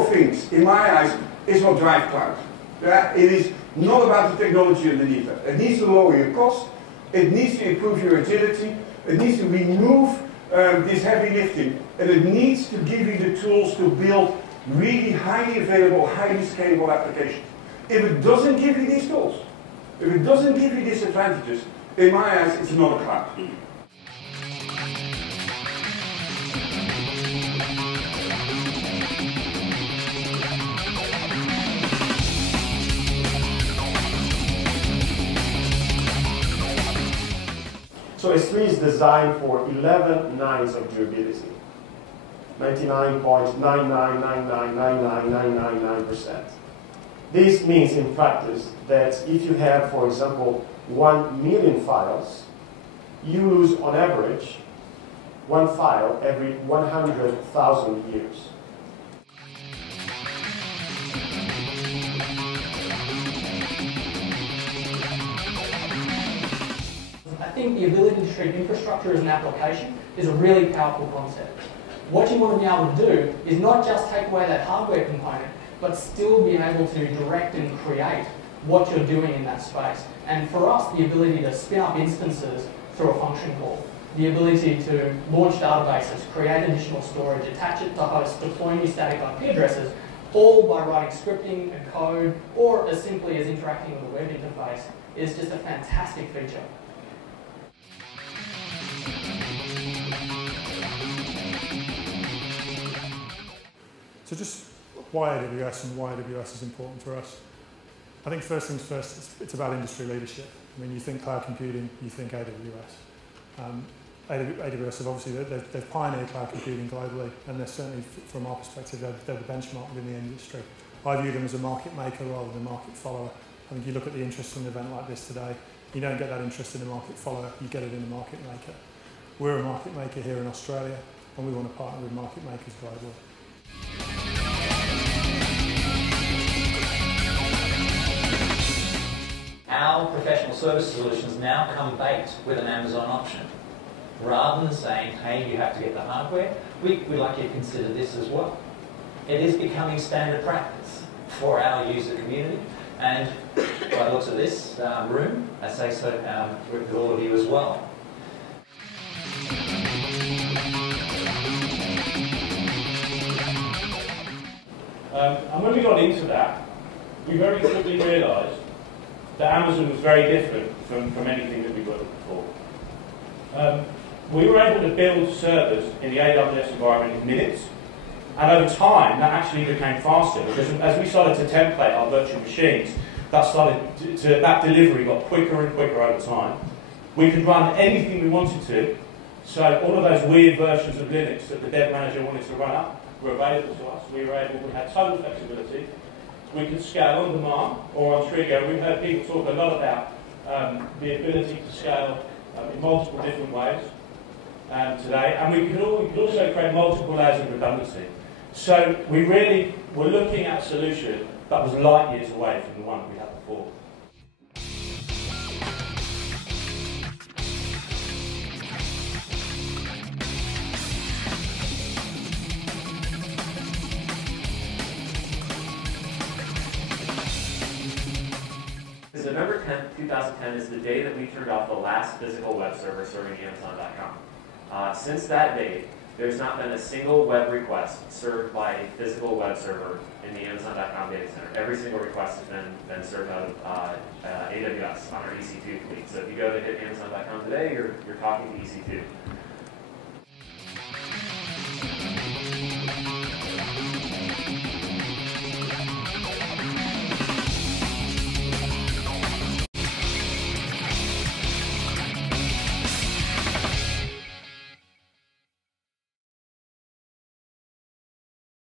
core things, in my eyes, is what drive cloud. Yeah? It is not about the technology underneath it. It needs to lower your cost. It needs to improve your agility. It needs to remove this heavy lifting. And it needs to give you the tools to build really highly available, highly scalable applications. If it doesn't give you these tools, if it doesn't give you these advantages, in my eyes, it's not a cloud. So S3 is designed for 11 nines of durability. 99.999999999%. This means in practice that if you have, for example, 1 million files, you lose on average 1 file every 100,000 years. I think the ability to treat infrastructure as an application is a really powerful concept. What you want to be able to do is not just take away that hardware component, but still be able to direct and create what you're doing in that space. And for us, the ability to spin up instances through a function call, the ability to launch databases, create additional storage, attach it to hosts, deploy new static IP addresses, all by writing scripting and code, or as simply as interacting with a web interface, is just a fantastic feature. So just why AWS and why AWS is important for us. I think first things first, it's about industry leadership. I mean, you think cloud computing, you think AWS. AWS have obviously, they've pioneered cloud computing globally, and they're certainly, from our perspective, they're the benchmark within the industry. I view them as a market maker rather than a market follower. I think you look at the interest in an event like this today, you don't get that interest in a market follower, you get it in a market maker. We're a market maker here in Australia, and we want to partner with market makers globally. Our professional service solutions now come baked with an Amazon option. Rather than saying, hey, you have to get the hardware, we'd like you to consider this as well. It is becoming standard practice for our user community, and by the looks of this room, I say so with all of you as well. And when we got into that, we very quickly realised that Amazon was very different from anything that we worked with before. We were able to build servers in the AWS environment in minutes, and over time that actually became faster because as we started to template our virtual machines, that delivery got quicker and quicker over time. We could run anything we wanted to, so all of those weird versions of Linux that the dev manager wanted to run up were available to us. We had total flexibility. We could scale on demand or on trigger. We've heard people talk a lot about the ability to scale in multiple different ways today, and we could also create multiple layers of redundancy. So we really were looking at a solution that was light years away from the one we had before. November 10th, 2010 is the day that we turned off the last physical web server serving Amazon.com. Since that date, there's not been a single web request served by a physical web server in the Amazon.com data center. Every single request has been served out of AWS on our EC2 fleet. So if you go to hit Amazon.com today, you're talking to EC2.